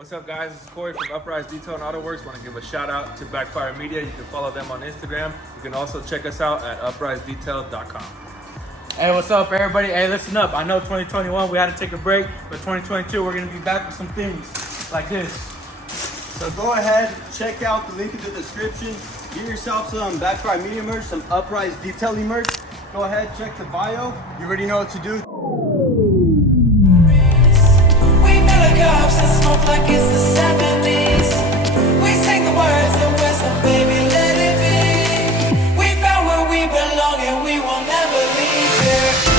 What's up, guys? This is Corey from Uprise Detail Autoworks. Want to give a shout out to Backfire Media. You can follow them on Instagram. You can also check us out at uprisedetail.com. Hey, what's up, everybody? Hey, listen up. I know 2021 we had to take a break, but 2022 we're gonna be back with some things like this. So go ahead, check out the link in the description. Get yourself some Backfire Media merch, some Uprise Detailing merch. Go ahead, check the bio. You already know what to do. And smoke like it's the 70s. We sing the words of wisdom, baby, let it be. We found where we belong and we will never leave here.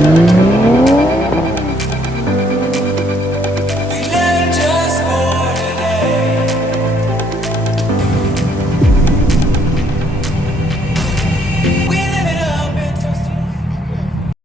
Yeah.